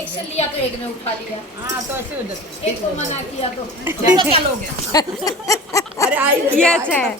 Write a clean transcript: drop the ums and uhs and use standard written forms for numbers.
एक से लिया तो एक ने उठा लिया। हाँ तो ऐसे हो जाता एक को मना किया तो है। क्या लोगे? ये अच्छा है